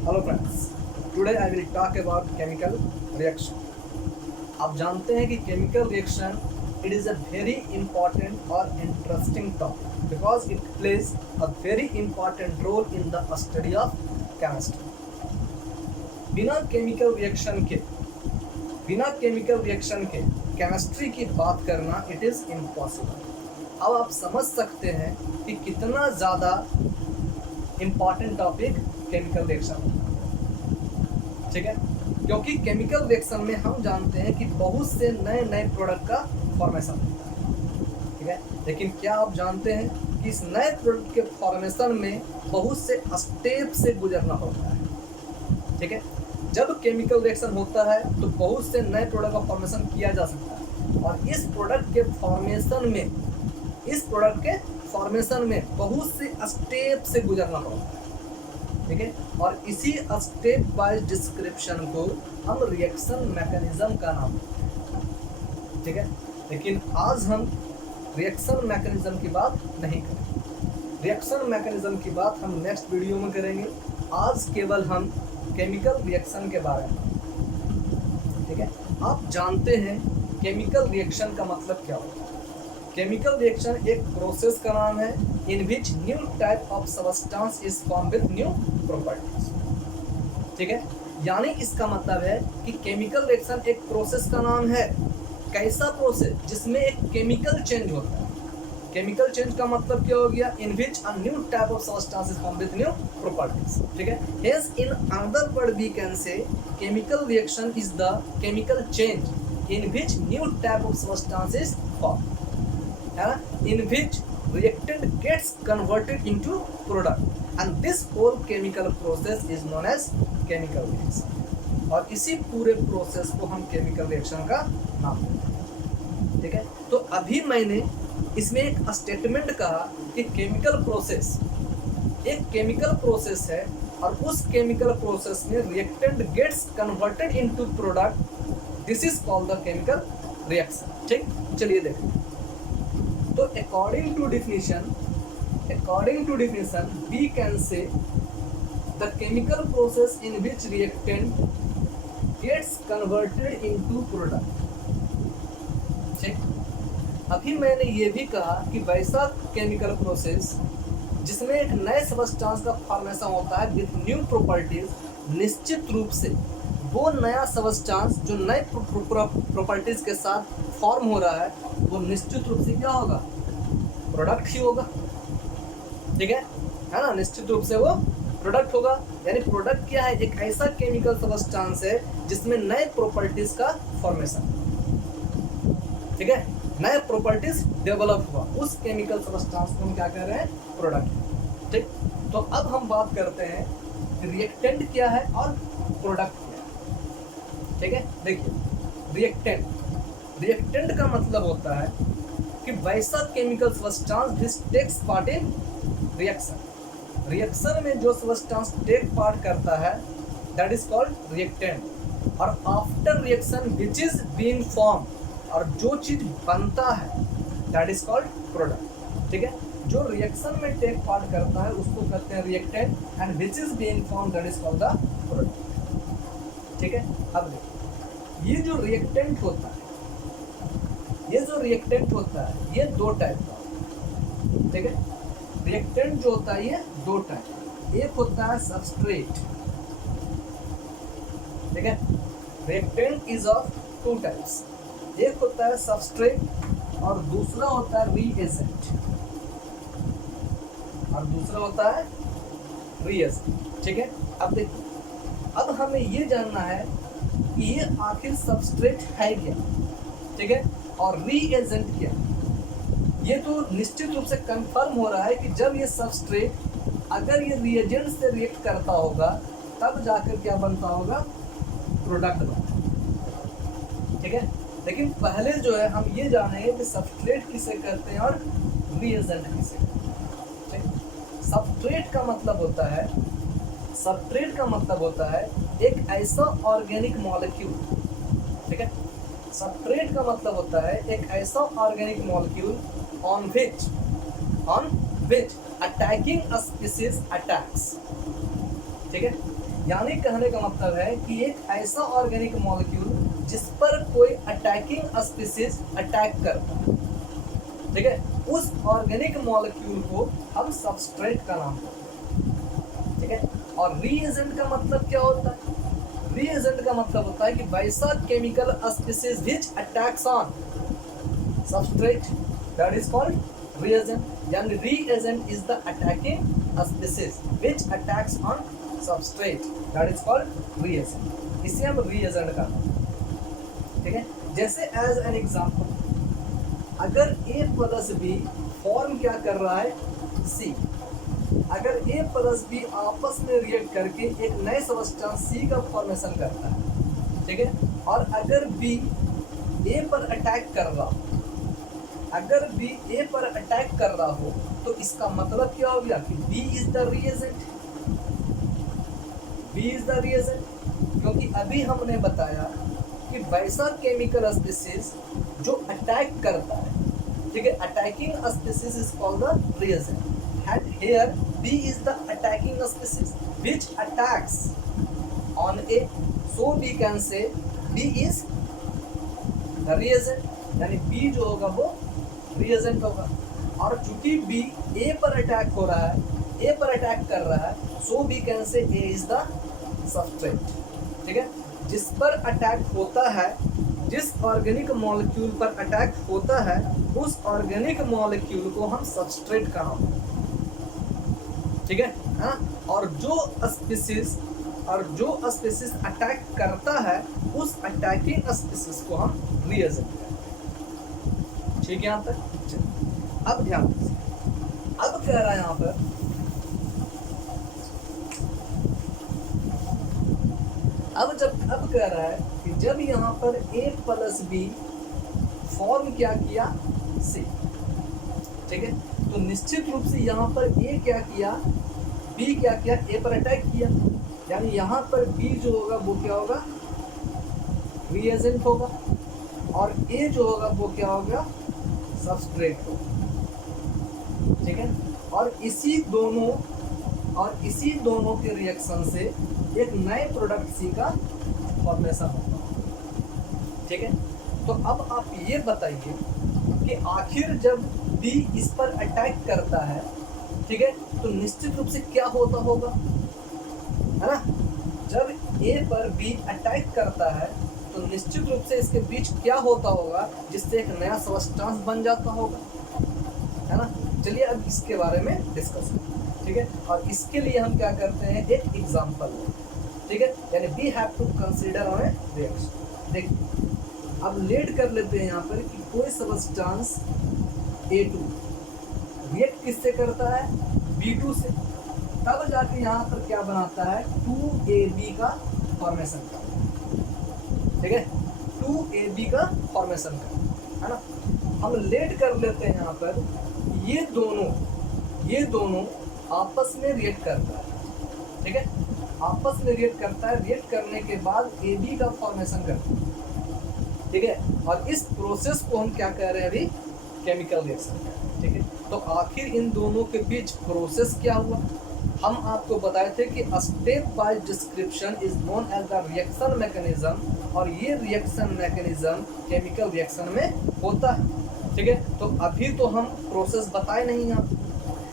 Hello friends, today I will talk about chemical reaction. आप जानते हैं कि chemical reaction it is a very important और interesting topic because it plays a very important role in the study of chemistry. बिना chemical reaction के chemistry की बात करना इट इज़ इम्पॉसिबल। अब आप समझ सकते हैं कि कितना ज़्यादा इम्पॉर्टेंट टॉपिक केमिकल रिएक्शन होता है, ठीक है। क्योंकि केमिकल रिएक्शन में हम जानते हैं कि बहुत से नए नए प्रोडक्ट का फॉर्मेशन होता है, ठीक है। लेकिन क्या आप जानते हैं कि इस नए प्रोडक्ट के फॉर्मेशन में बहुत से स्टेप से गुजरना होता है, ठीक है। जब केमिकल रिएक्शन होता है तो बहुत से नए प्रोडक्ट का फॉर्मेशन किया जा सकता है और इस प्रोडक्ट के फॉर्मेशन में बहुत से स्टेप से गुजरना होता है, ठीक है। और इसी स्टेप वाइज डिस्क्रिप्शन को हम रिएक्शन मैकेनिज्म का नाम देते हैं, ठीक है। लेकिन आज हम रिएक्शन मैकेनिज्म की बात नहीं करेंगे। रिएक्शन मैकेनिज्म की बात हम नेक्स्ट वीडियो में करेंगे। आज केवल हम केमिकल रिएक्शन के बारे में, ठीक है। आप जानते हैं केमिकल रिएक्शन का मतलब क्या होता है। केमिकल रिएक्शन एक प्रोसेस का नाम है in which new type of substance is form with new properties, ठीक है। यानी इसका मतलब है कि केमिकल रिएक्शन एक प्रोसेस का नाम है। कैसा प्रोसेस? जिसमें एक केमिकल चेंज होता है। केमिकल चेंज का मतलब क्या हो गया? In which a new type of substance is form with new properties, ठीक है। Hence in another word we can say chemical reaction is the chemical change in which new type of substance is form, in which reactant gets converted into product, and this whole chemical process is known as chemical reaction। और इसी पूरे process को हम chemical reaction का नाम देते हैं, ठीक है। तो अभी मैंने इसमें एक स्टेटमेंट कहा कि केमिकल प्रोसेस एक केमिकल प्रोसेस है और उस केमिकल प्रोसेस में reactant gets converted into product, this is called the chemical reaction, ठीक। चलिए देखते हैं। तो according to definition we can say the chemical process in which reactant gets converted into product, ठीक। अभी मैंने ये भी कहा कि वैसा केमिकल प्रोसेस जिसमें एक नए सबस्टेंस का फॉर्मेशन होता है विद न्यू प्रॉपर्टीज, निश्चित रूप से वो नया सबस्टेंस जो नए प्रॉपर्टीज के साथ फॉर्म हो रहा है वो निश्चित रूप से क्या होगा? प्रोडक्ट ही होगा, ठीक है ना। निश्चित रूप से वो प्रोडक्ट होगा। यानी प्रोडक्ट क्या है? एक ऐसा केमिकल सबस्टेंस है जिसमें नए प्रॉपर्टीज का फॉर्मेशन, ठीक है, नए प्रॉपर्टीज डेवलप हुआ, उस केमिकल सबस्टेंस को हम क्या कह रहे हैं? प्रोडक्ट, ठीक। तो अब हम बात करते हैं रिएक्टेंट क्या है और प्रोडक्ट क्या है, ठीक है। देखिए, रिएक्टेंट का मतलब होता है कि वैसा chemical substance this takes part in reaction में जो सबस्टेंस टेक पार्ट करता है दैट इज कॉल्ड रिएक्टेंट। और after reaction which is being form, और जो चीज बनता है दैट इज कॉल्ड प्रोडक्ट, ठीक है। जो रिएक्शन में टेक पार्ट करता है उसको कहते हैं reactant, and which is being form that is called the product, ठीक है। अब देखिए, ये जो रिएक्टेंट होता है ये दो टाइप का, ठीक है। रिएक्टेंट जो होता है ये दो टाइप, एक होता है सबस्ट्रेट, ठीक है। Reactant is of two types, एक होता है सबस्ट्रेट और दूसरा होता है रीएजेंट, ठीक है। अब देखिए, अब हमें ये जानना है कि ये आखिर सबस्ट्रेट है क्या, ठीक है, और रीएजेंट क्या। ये तो निश्चित रूप से कंफर्म हो रहा है कि जब ये सबस्ट्रेट अगर ये रिएजेंट से रिएक्ट करता होगा तब जाकर क्या बनता होगा? प्रोडक्ट बनता, ठीक है। लेकिन पहले जो है हम ये जानेंगे कि सबस्ट्रेट किसे कहते हैं और रीएजेंट किसे कहते हैं, ठीक। सबस्ट्रेट का मतलब होता है एक ऐसा ऑर्गेनिक मॉलिक्यूल, ठीक है। सबस्ट्रेट का मतलब होता है एक ऐसा organic molecule on which attacking a species attacks। ठीक है, यानी कहने का मतलब है कि एक ऐसा ऑर्गेनिक मॉलिक्यूल जिस पर कोई अटैकिंग स्पीसीज अटैक करता है, ठीक है, उस ऑर्गेनिक मॉलिक्यूल को हम सबस्ट्रेट का नाम देते हैं। ठीक है, और रीएजेंट का मतलब क्या होता है? रीएजेंट का मतलब होता है कि वैसा chemical species which attacks on substrate, that is called reagent. यानी reagent is the attacking species which attacks on substrate, that is called reagent. इसे हम रीएजेंट का, ठीक है। जैसे एज एन एग्जांपल, अगर A प्लस B फॉर्म क्या कर रहा है? C। अगर A प्लस B आपस में रिएक्ट करके एक नए सब्सटेंस C का फॉर्मेशन करता है, ठीक है, और अगर B A पर अटैक कर रहा हो, अगर B A पर अटैक कर रहा हो तो इसका मतलब क्या हो गया कि B is the reagent. B is the reagent, क्योंकि अभी हमने बताया कि वैसा केमिकल स्पीसीज जो अटैक करता है, ठीक है, attacking species is called the reagent and here B is the attacking species which attacks on A, so we can say B is the reagent, यानी B जो होगा वो reagent होगा। और चूंकि B A पर अटैक हो रहा है, A पर अटैक कर रहा है, so we can say A is the substrate। ठीक है, जिस पर अटैक होता है, जिस ऑर्गेनिक मॉलिक्यूल पर अटैक होता है, उस ऑर्गेनिक मॉलिक्यूल को हम सबस्ट्रेट का नाम, ठीक है, हाँ। और जो स्पीसीज अटैक करता है, उस अटैकिंग स्पीसीज को हम रीएजेंट कहते हैं। ठीक है यहाँ तक? अब ध्यान दीजिए, अब कह रहा है यहाँ पर, अब कह रहा है कि जब यहाँ पर A प्लस B फॉर्म क्या किया? C। ठीक है, तो निश्चित रूप से यहाँ पर A क्या किया, B क्या किया? A पर अटैक किया, यानी यहाँ पर B जो होगा वो क्या होगा? रिएजेंट होगा, और A जो होगा वो क्या होगा? सबस्ट्रेट होगा। ठीक है, और इसी दोनों के रिएक्शन से एक नए प्रोडक्ट C का फॉर्मेशन होगा। ठीक है, तो अब आप ये बताइए कि आखिर जब B इस पर अटैक करता है, ठीक है, तो निश्चित रूप से क्या होता होगा, है ना? जब A पर B अटैक करता है तो निश्चित रूप से इसके बीच क्या होता होगा, जिससे एक नया सब्सटेंस बन जाता होगा, है ना? चलिए अब इसके बारे में डिस्कस करें। ठीक है, और इसके लिए हम क्या करते हैं, एक एग्जांपल, ठीक है, यानी we have to consider on a reaction. देखिए, अब लेट कर लेते हैं यहाँ पर कि कोई सब्सटेंस A2 रिएक्ट किससे करता है? B2 से, तब जाके यहाँ पर क्या बनाता है? 2AB का फॉर्मेशन का, ठीक है, 2AB का फॉर्मेशन का, है ना? हम लेट कर लेते हैं यहाँ पर, ये दोनों आपस में रिएक्ट करता है। ठीक है, आपस में रिएक्ट करता है, रिएक्ट करने के बाद AB का फॉर्मेशन करता है। ठीक है, और इस प्रोसेस को हम क्या कह रहे हैं अभी? Chemical reaction. ठीक है, तो आखिर इन दोनों के बीच प्रोसेस क्या हुआ? हम आपको बताए थे कि stepwise description is known as the reaction mechanism, और ये रिएक्शन मैकेनिज्म केमिकल रिएक्शन में होता है। ठीक है, तो अभी तो हम प्रोसेस बताए नहीं यहाँ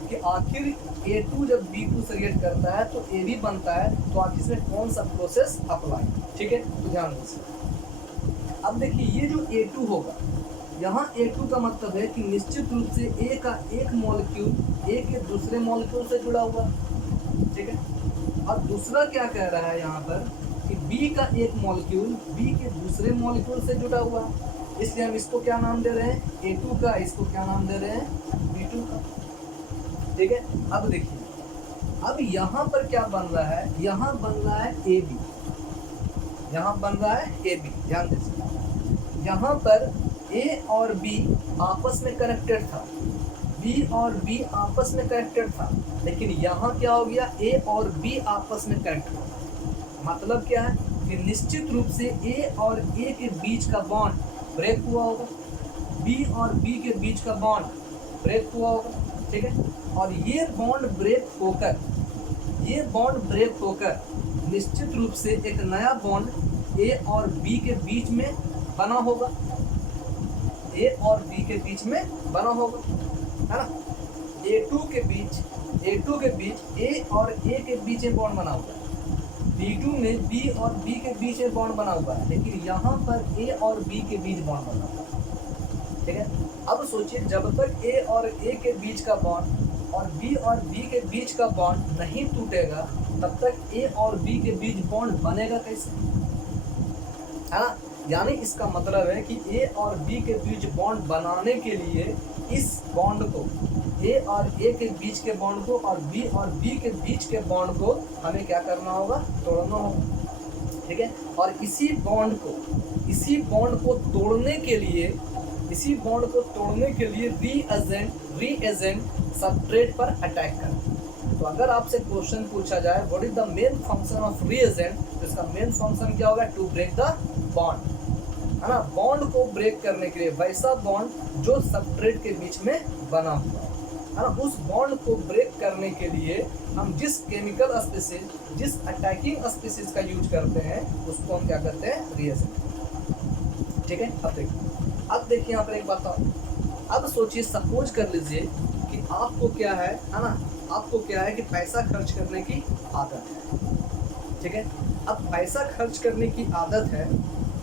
कि आखिर A2 जब B2 से रिएक्ट करता है तो AB बनता है, तो आखिर इसमें कौन सा प्रोसेस अप्लाई। ठीक है, तो ध्यान दीजिए। अब देखिए, ये जो A2 होगा, यहाँ A2 का मतलब है कि निश्चित रूप से A का एक मॉलिक्यूल A के दूसरे मॉलिक्यूल से जुड़ा हुआ। ठीक है, और दूसरा क्या कह रहा है यहाँ पर कि B का एक मॉलिक्यूल B के दूसरे मॉलिक्यूल से जुड़ा हुआ है, इसलिए हम इसको क्या नाम दे रहे हैं? A2 का। इसको क्या नाम दे रहे हैं? B2 का। ठीक है, अब देखिए, अब यहाँ पर क्या बन रहा है? यहाँ बन रहा है AB, यहाँ बन रहा है AB। ध्यान दीजिए, यहाँ पर A और B आपस में कनेक्टेड था, B और B आपस में कनेक्टेड था, लेकिन यहाँ क्या हो गया? A और B आपस में कनेक्ट हुआ। मतलब क्या है कि निश्चित रूप से A और A के बीच का बॉन्ड ब्रेक हुआ होगा, B और B के बीच का बॉन्ड ब्रेक हुआ होगा। ठीक है, और ये बॉन्ड ब्रेक होकर निश्चित रूप से एक नया बॉन्ड ए और बी के बीच में बना होगा, ए और बी के बीच में बना होगा, है ना। A2 के बीच ए और ए के बीच में बॉन्ड बना हुआ है, B2 में बी और बी के बीच में बॉन्ड बना हुआ है, लेकिन यहाँ पर ए और बी के बीच बॉन्ड बना हुआ है, ठीक है। अब सोचिए, जब तक ए और ए के बीच का बॉन्ड और बी के बीच का बॉन्ड नहीं टूटेगा, तब तक ए और बी के बीच बॉन्ड बनेगा कैसे, है ना। यानी इसका मतलब है कि ए और बी के बीच बॉन्ड बनाने के लिए इस बॉन्ड को, ए और ए के बीच के बॉन्ड को और बी के बीच के बॉन्ड को हमें क्या करना होगा, तोड़ना होगा, ठीक है। और इसी बॉन्ड को तोड़ने के लिए रीएजेंट सबस्ट्रेट पर अटैक करना। तो अगर आपसे क्वेश्चन पूछा जाए what is the main function of reagent, तो इसका मेन फंक्शन क्या होगा, टू ब्रेक द बॉन्ड, है ना। बॉन्ड को ब्रेक करने के लिए, वैसा बॉन्ड जो सबस्ट्रेट के बीच में बना हुआ है ना, उस बॉन्ड को ब्रेक करने के लिए हम जिस केमिकल स्पीसीज, जिस अटैकिंग स्पीसीज का यूज करते हैं, उसको हम क्या करते हैं, रिएजेंट, ठीक है। अब देखिए यहाँ पर एक बात और, अब सोचिए, सपोज कर लीजिए कि आपको क्या है ना, आपको क्या है कि पैसा खर्च करने की आदत है, ठीक है। अब पैसा खर्च करने की आदत है,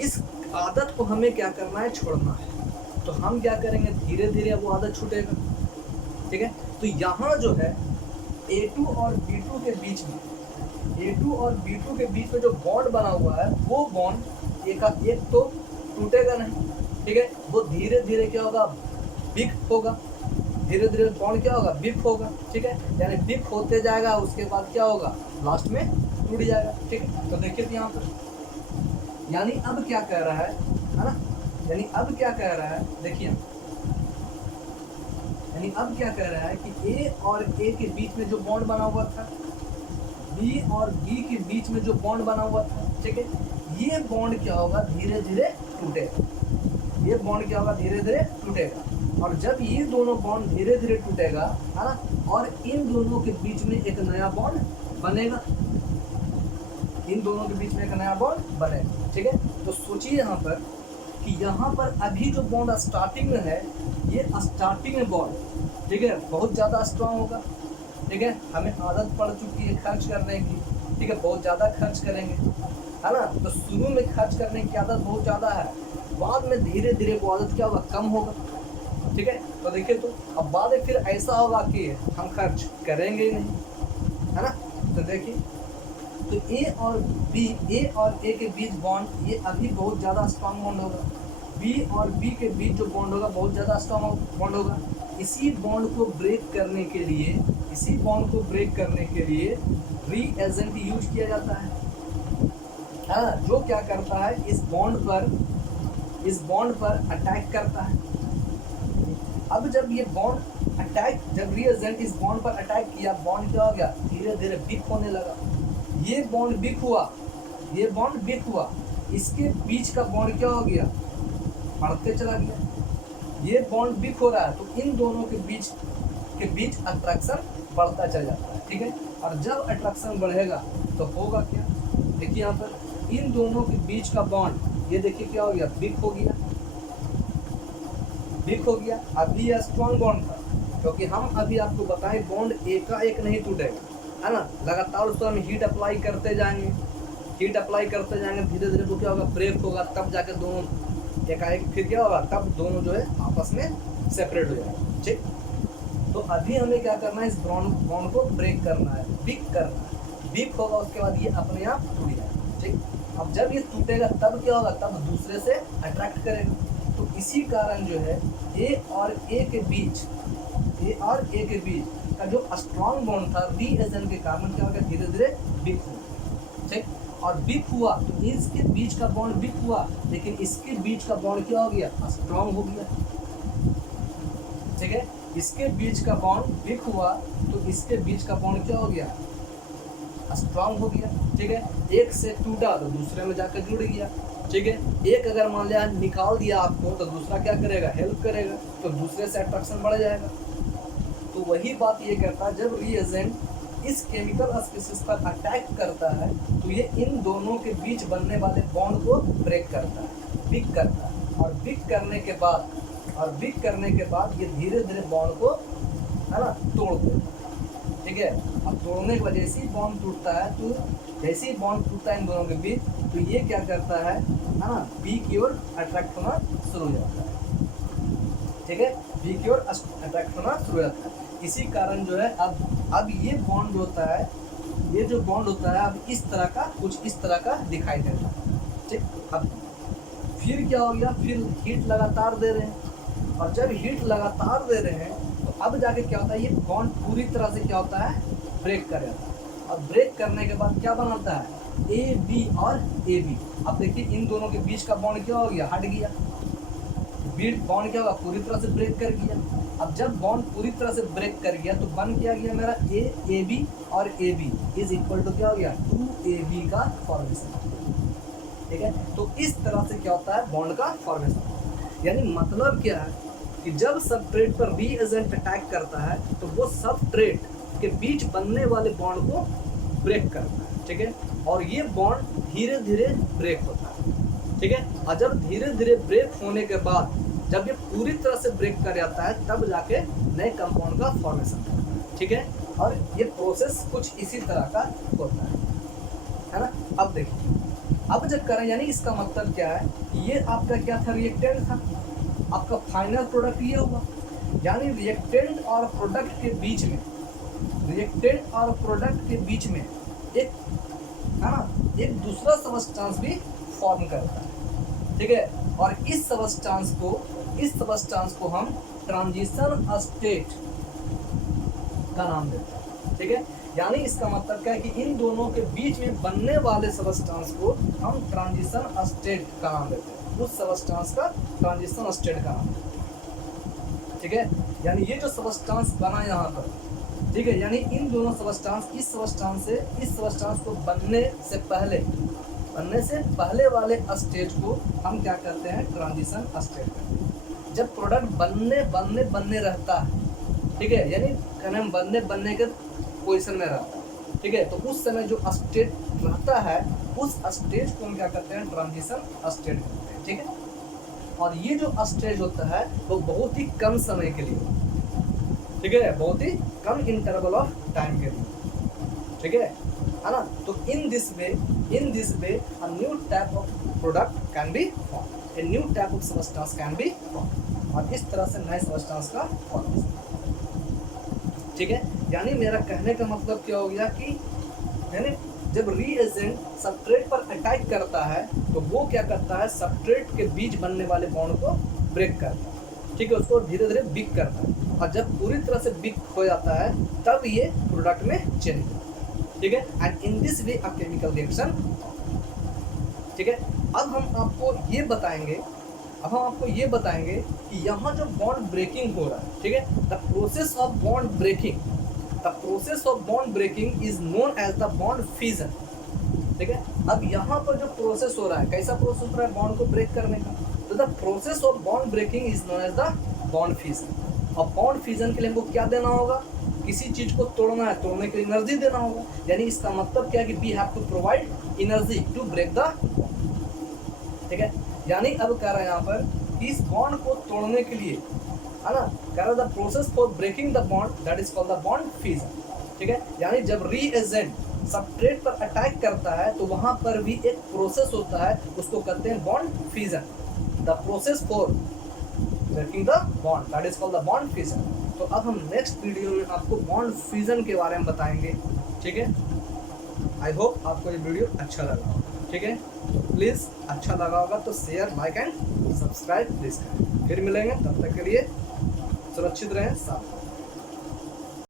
इस आदत को हमें क्या करना है, छोड़ना है। तो हम क्या करेंगे, धीरे धीरे वो आदत छूटेगा, ठीक है। तो यहाँ जो है A2 और B2 के बीच में जो बॉन्ड बना हुआ है, वो बॉन्ड एक तो टूटेगा नहीं, ठीक है। वो धीरे धीरे क्या होगा, बिक होगा, धीरे धीरे बॉन्ड क्या होगा, बिक होगा, ठीक है। यानी बिक होते जाएगा, उसके बाद क्या होगा, लास्ट में टूट जाएगा, ठीक है। तो देखिए यहाँ पर यानी अब क्या कह रहा है ना, यानी अब क्या कह रहा है, देखिए, यानी अब क्या कह रहा है कि ए और ए के बीच में जो बॉन्ड बना हुआ था, बी और बी के बीच में जो बॉन्ड बना हुआ था, ठीक है, ये बॉन्ड क्या होगा, धीरे धीरे टूटेगा, ये बॉन्ड क्या होगा, धीरे धीरे टूटेगा। और जब ये दोनों बॉन्ड धीरे धीरे टूटेगा, है ना, और इन दोनों के बीच में एक नया बॉन्ड बनेगा, इन दोनों के बीच में एक नया बॉन्ड बनेगा, ठीक है। तो सोचिए यहाँ पर कि यहाँ पर अभी जो बॉन्ड स्टार्टिंग में है, ये स्टार्टिंग में बॉन्ड, ठीक है, बहुत ज़्यादा स्ट्रांग होगा, ठीक है। हमें आदत पड़ चुकी है खर्च करने की, ठीक है, बहुत ज़्यादा खर्च करेंगे, है ना। तो शुरू में खर्च करने की आदत बहुत ज़्यादा है, बाद में धीरे धीरे वो आदत क्या होगा, कम होगा, ठीक है। तो देखिए, तो अब बाद में फिर ऐसा होगा कि हम खर्च करेंगे ही नहीं, है ना। तो देखिए, तो ए और ए के बीच बॉन्ड, ये अभी बहुत ज़्यादा स्ट्रांग बॉन्ड होगा, बी और बी के बीच जो बॉन्ड होगा, बहुत ज़्यादा स्ट्रांग बॉन्ड होगा। इसी बॉन्ड को ब्रेक करने के लिए रीएजेंट यूज किया जाता है, हाँ, जो क्या करता है, इस बॉन्ड पर अटैक करता है। अब जब ये जब रीएजेंट इस बॉन्ड पर अटैक किया, बॉन्ड क्या हो गया, धीरे धीरे बिक होने लगा, ये बॉन्ड बिक हुआ, इसके बीच का बॉन्ड क्या हो गया, बढ़ते चला गया, ये बॉन्ड बिक हो रहा है, तो इन दोनों के बीच अट्रैक्शन बढ़ता चला जाता है, ठीक है। और जब अट्रैक्शन बढ़ेगा तो होगा क्या, देखिए यहाँ पर इन दोनों के बीच का बॉन्ड, ये देखिए क्या हो गया, बिक हो गया। अभी यह स्ट्रॉन्ग बॉन्ड था, क्योंकि हम अभी आपको बताएं बॉन्ड एक का एक नहीं टूटेगा, है ना। लगातार उसको हम हीट अप्लाई करते जाएंगे, धीरे धीरे वो क्या होगा, ब्रेक होगा, तब जाके दोनों एकाएक फिर क्या होगा, तब दोनों जो है आपस में सेपरेट हो जाएगा, ठीक। तो अभी हमें क्या करना है, इस बॉन्ड को ब्रेक करना है, बिक होगा, उसके बाद ये अपने आप टूट जाएगा, ठीक। अब जब ये टूटेगा तब क्या होगा, तब दूसरे से अट्रैक्ट करेगा। तो इसी कारण जो है ए और ए के बीच का जो स्ट्रॉन्ग बॉन्ड था, रीएजेंट के कारण क्या होगा, धीरे धीरे बिक हुआ, ठीक। और बिक हुआ तो इसके बीच का बॉन्ड बिक हुआ, लेकिन इसके बीच का बॉन्ड क्या हो गया, स्ट्रॉन्ग हो गया, ठीक है। इसके बीच का बॉन्ड बिक हुआ तो इसके बीच का बॉन्ड क्या हो गया, स्ट्रॉन्ग हो गया, ठीक है। एक से टूटा तो दूसरे में जाकर जुड़ गया, ठीक है। एक अगर मान लिया निकाल दिया आपको, तो दूसरा क्या करेगा, हेल्प करेगा, तो दूसरे से अट्रैक्शन बढ़ जाएगा, तो वही बात ये करता है, जब रिएजेंट इस केमिकल स्पीशीज पर अटैक करता है तो ये इन दोनों के बीच बनने वाले बॉन्ड को ब्रेक करता है, वीक करता है, और वीक करने के बाद ये धीरे धीरे बॉन्ड को, है ना, तोड़ देता है। ठीक है, अब तोड़ने की वजह से बॉन्ड टूटता है, तो जैसे ही बॉन्ड टूटता है इन दोनों के बीच, तो ये क्या करता है ना, बी की ओर अट्रैक्ट होना शुरू हो जाता है। ठीक है, बी की ओर अट्रैक्ट होना शुरू हो जाता है। इसी कारण जो है अब ये बॉन्ड होता है, ये जो बॉन्ड होता है अब इस तरह का, कुछ इस तरह का दिखाई देता है। ठीक, अब फिर क्या हो गया, फिर हीट लगातार दे रहे हैं, और जब हीट लगातार दे रहे हैं तो अब जाके क्या होता है, ये बॉन्ड पूरी तरह से क्या होता है, ब्रेक कर जाता है। और ब्रेक करने के बाद क्या बनाता है, ए बी और ए बी। अब देखिए इन दोनों के बीच का बॉन्ड क्या हो गया, हट गया। बॉन्ड क्या होगा, पूरी तरह से ब्रेक कर गया। अब जब बॉन्ड पूरी तरह से ब्रेक कर गया तो बन क्या गया मेरा, ए बी और A B is equal to क्या हो गया, 2AB का फॉर्मेशन। ठीक है, तो इस तरह से क्या होता है, बॉन्ड का फॉर्मेशन। यानी मतलब क्या है कि जब सबस्ट्रेट पर रीएजेंट अटैक करता है तो वो सबस्ट्रेट के बीच बनने वाले बॉन्ड को ब्रेक करता है। ठीक है, और ये बॉन्ड धीरे धीरे ब्रेक होता है। ठीक है, और जब धीरे धीरे ब्रेक होने के बाद जब ये पूरी तरह से ब्रेक कर जाता है तब जाके नए कंपाउंड का फॉर्मेशन होता है। ठीक है, और ये प्रोसेस कुछ इसी तरह का होता है ना। अब देखिए, अब जब करें, यानी इसका मतलब क्या है, ये आपका क्या था, रिएक्टेंट था, आपका फाइनल प्रोडक्ट ये होगा। यानी रिएक्टेंट और प्रोडक्ट के बीच में, रिएक्टेंट और प्रोडक्ट के बीच में एक, है ना, एक दूसरा सबस्टेंस भी फॉर्म करता है। ठीक है, और इस सबस्टेंस को हम ट्रांजिशन स्टेट का नाम देते हैं। ठीक है, यानी इसका मतलब क्या है कि इन दोनों के बीच में बनने वाले सबस्टेंस को हम ट्रांजिशन स्टेट का नाम देते हैं, उस सबस्टेंस का ट्रांजिशन स्टेट का नाम देते हैं। ठीक है, यानी ये जो सबस्टेंस बना यहाँ पर, ठीक है, यानी इन दोनों सबस्टेंस, इस सबस्टेंस को बनने से पहले वाले स्टेज को हम क्या करते हैं, ट्रांजिशन स्टेट करते हैं। जब प्रोडक्ट बनने रहता है, ठीक है, यानी कहने बनने के पोजीशन में रहता है। ठीक है, तो उस समय जो स्टेट रहता है उस स्टेज को हम क्या करते हैं, ट्रांजिशन स्टेट करते हैं। ठीक है, और ये जो स्टेज होता है वो बहुत ही कम समय के लिए, ठीक है, बहुत ही कम इंटरवल ऑफ टाइम के लिए। ठीक है ना। तो in this way a new type of product can be formed, a new type of substance can be formed, और इस तरह से नए सबस्टेंस का फॉर्मेशन। ठीक है, यानी मेरा कहने का मतलब क्या हो गया कि यानी जब रीएजेंट सबस्ट्रेट पर अटैक करता है तो वो क्या करता है, सबस्ट्रेट के बीच बनने वाले बॉन्ड को ब्रेक करता है। ठीक है, उसको धीरे धीरे बिक करता है, और जब पूरी तरह से बिक हो जाता है तब ये प्रोडक्ट में चेंज होता है। ठीक है, and in this way a chemical reaction. ठीक है, अब हम आपको ये बताएंगे कि यहाँ जो बॉन्ड ब्रेकिंग हो रहा है, ठीक है, the process of bond breaking is known as the bond fusion. ठीक है, अब यहाँ पर जो प्रोसेस हो रहा है, कैसा प्रोसेस हो रहा है बॉन्ड को ब्रेक करने का, तो the process of bond breaking is known as the bond fusion. और बॉन्ड फ्यूजन के लिए हमको क्या देना होगा, किसी चीज को तोड़ना है, तोड़ने के लिए एनर्जी देना होगा। यानी इसका मतलब क्या है कि we have to provide energy to break the bond. ठीक है, यानी अब कह रहा है यहाँ पर कि इस बॉन्ड को तोड़ने के लिए, है ना, कह रहा है the process for breaking the bond that is called the bond fusion. ठीक है, यानी जब रीएजेंट सबस्ट्रेट पर अटैक करता है तो वहां पर भी एक प्रोसेस होता है, उसको कहते हैं bond fusion. The process for breaking the bond that is called the bond fusion. तो अब हम नेक्स्ट वीडियो में आपको बॉन्ड फ्यूजन के बारे में बताएंगे। ठीक है, आई होप आपको ये वीडियो अच्छा लगा होगा। ठीक है, तो प्लीज़ अच्छा लगा होगा तो share, like and subscribe please करें। फिर मिलेंगे, तब तक के लिए सुरक्षित रहें, साथ।